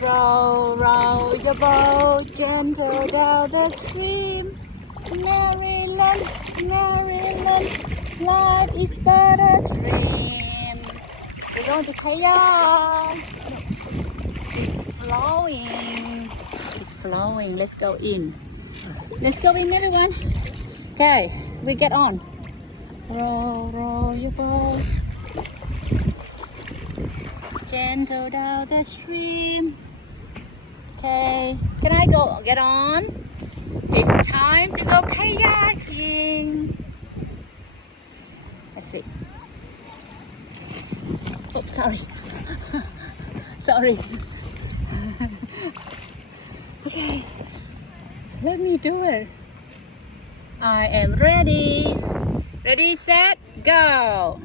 Row, row your boat gentle down the stream. Maryland, Maryland, life is but a dream. We're going to kayak. It's flowing. It's flowing. Let's go in. Let's go in, everyone. Okay, we get on. Row, row your boat gentle down the stream. Okay, can I go get on? It's time to go kayaking. Let's see. Oh, sorry. Sorry. Okay, let me do it. I am ready. Ready, set, go.